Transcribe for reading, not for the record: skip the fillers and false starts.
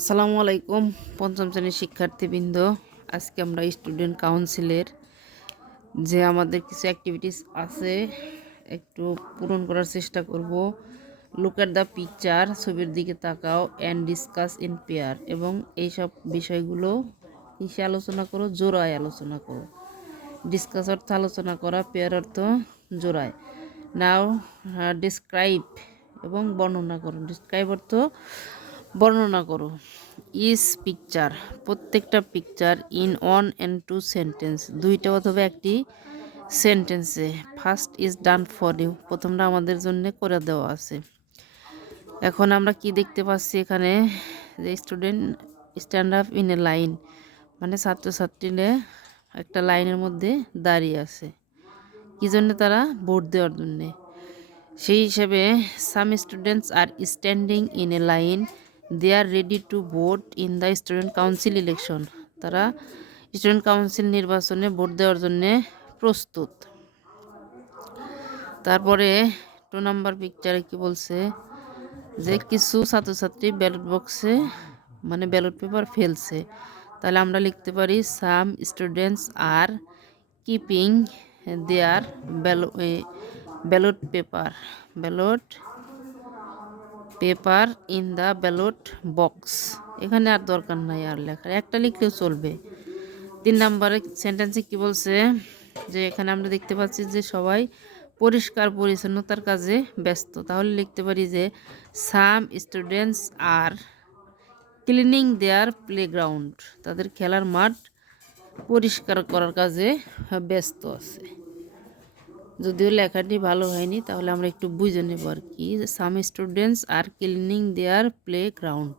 আসসালামু আলাইকুম পঞ্চম শ্রেণীর শিক্ষার্থীবৃন্দ। আজকে আমরা স্টুডেন্ট কাউন্সিলের যে আমাদের কিছু অ্যাক্টিভিটিস আছে একটু পূরণ করার চেষ্টা করব। লুক অ্যাট দ্য পিকচার, ছবির দিকে তাকাও, অ্যান্ড ডিসকাস ইন পেয়ার, এবং এইসব বিষয়গুলো কিসে আলোচনা করো? জোড়ায় আলোচনা করো। ডিসকাস অর্থ আলোচনা করা, পেয়ার অর্থ জোড়ায়। নাও ডিসক্রাইব এবং বর্ণনা করো। ডিসক্রাইব অর্থ বর্ণনা করো। ইস পিকচার, প্রত্যেকটা পিকচার ইন 1 and 2 সেন্টেন্স, দুইটা অথবা একটি সেন্টেন্সে। First is done for you, প্রথমটা আমাদের জন্য করে দেওয়া আছে। এখন আমরা কি দেখতে পাচ্ছি এখানে? যে student stand up in a line, মানে ছাত্রছাত্রীরা একটা লাইনের মধ্যে দাঁড়িয়ে আছে। কি জন্য? তারা ভোট দেওয়ার জন্যে। সেই হিসেবে some students are standing in a line, they are ready to vote in the student council election, তারা স্টুডেন্ট কাউন্সিল নির্বাচনে ভোট দেওয়ার জন্যে প্রস্তুত। তারপরে 2 নম্বর পিকচারে কি বলছে? যে কিছু ছাত্রছাত্রী ব্যালট বক্সে মানে ব্যালট পেপার ফেলছে। তাহলে আমরা লিখতে পারি some students are keeping their ballot paper in the ballot box. এখানে আর দরকার নাই আর লেখার, একটা লিখলেও চলবে। 3 নম্বরে সেন্টেন্সে কি বলছে? যে এখানে আমরা দেখতে পাচ্ছি যে সবাই পরিষ্কার পরিচ্ছন্নতার কাজে ব্যস্ত। তাহলে লিখতে পারি যে সাম স্টুডেন্টস আর ক্লিনিং দেয়ার প্লেগ্রাউন্ড, তাদের খেলার মাঠ পরিষ্কার করার কাজে ব্যস্ত আছে। যদিও লেখাটি ভালো হয়নি, তাহলে আমরা একটু বুঝে নেব আর কি। সাম স্টুডেন্টস আর ক্লিনিং দেয়ার প্লেগ্রাউন্ড।